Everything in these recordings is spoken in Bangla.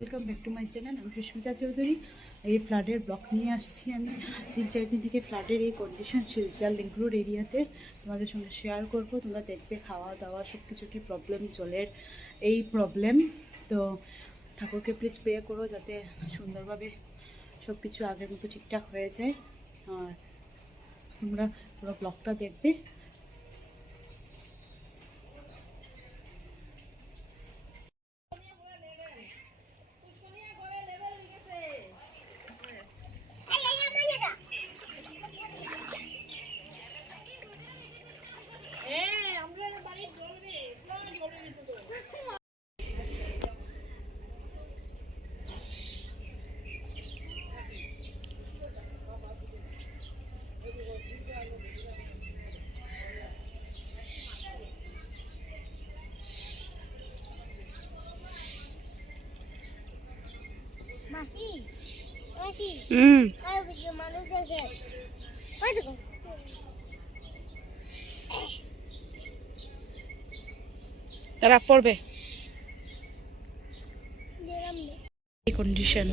Welcome back to my channel. আমি সুস্মিতা চৌধুরী। এই ফ্লাডের ব্লগ নিয়ে আসছি। আমি 3-4 দিন থেকে ফ্লাডের এই কন্ডিশন শিলচর লিংক রোড এরিয়াতে তোমাদের সঙ্গে শেয়ার করব। তোমরা দেখবে খাওয়া দাওয়া সব কিছু কি প্রবলেম, জলের এই প্রবলেম। তো ঠাকুরকে প্লিজ প্রে করো যাতে সুন্দরভাবে সব কিছু আগের মতো ঠিকঠাক হয়ে যায়। আর তোমরা পুরো ব্লগটা দেখবে। তারা পড়বে এই কন্ডিশন।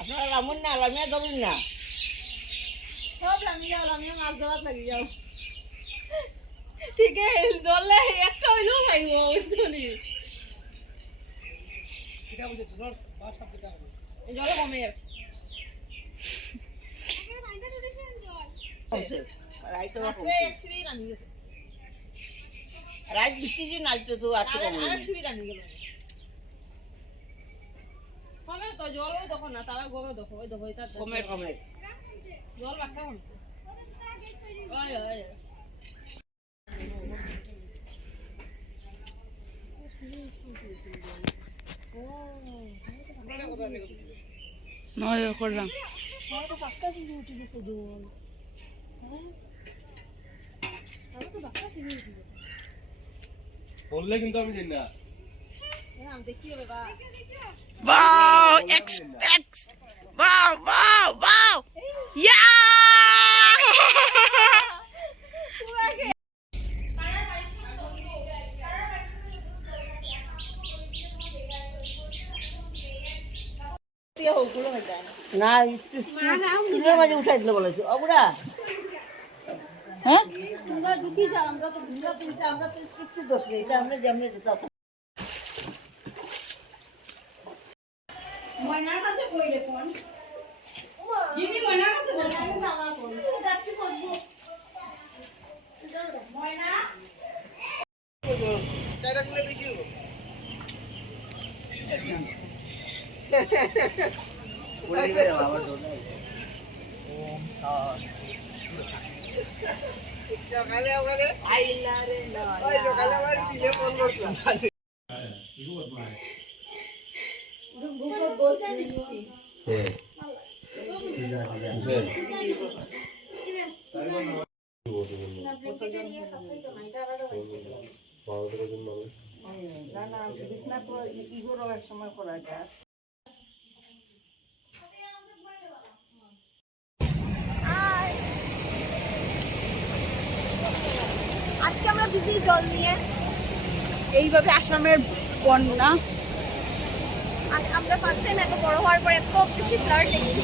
আপনারা লামুন না, লামিয়া ধরুন না, সব লামিয়া লামিয়া মাছ ধরার লাগি যাও। ঠিক আছে, ধরলে একটা হইলেও পাইব। জল কমে রাত বৃষ্টি যে নাচতো তো আর তো জলও দেখো না, তারা গরম দেখো, ওই দেখো এটা কমে কমে জল রাখা হন। নয় করলাম বললে কিন্তু আমি জানি না। দেখি বাবা, wow x wow wow wow yeah না স্কুলের মাঝে উঠাই দিলে বলেছে অবুরা। হ্যাঁ তোমরা ঢুকি যাও, আমরা তো ভিড়া তুলতে, আমরা তো কিছু দোষ নেই, এটা আমরা যেমন যেতাম। ময়নার কাছে কই রে ফোন জিমি, ময়নার কাছে বল, আমি জানা কোন গাতি করব ময়না টাইরা গুলো বেশি হবে। ওই রে বাবা দোনা ওম শান্তি সকালে আমারে আইলা রে না, ওই সকালে আমার সিলে ফোন করছিলাম। ইগো বদমাই গুগল বহুত মিষ্টি। হ্যাঁ ঠিক আছে তাই না, না ব্ল্যাঙ্কেট দিয়ে সবই তো নাইটা আলাদা হইছে পাউডার দিন মানুষ না না বিছনা তো ইগোর এক সময় করা যায়। আজকে আমরা ভিজি জল নিয়ে এইভাবে আসামের বন্যা আমরা ফার্স্ট টাইম এত বড় হওয়ার পর এত বেশি ফ্লাড দেখছি,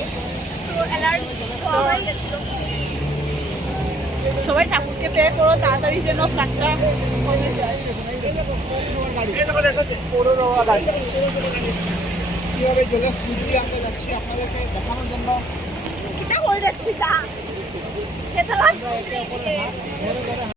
তো অ্যালার্ট হয়ে গেছিল। সবাই ঠাকুরকে প্রে করো তাড়াতাড়ি যেন ফ্লাডটা কমে যায়। কিভাবে জলের স্পিড আমরা যাচ্ছি আপনাদেরকে দেখানোর জন্য। এটা হয়ে যাচ্ছে যা খেতে লাগছে। ধরে ধরে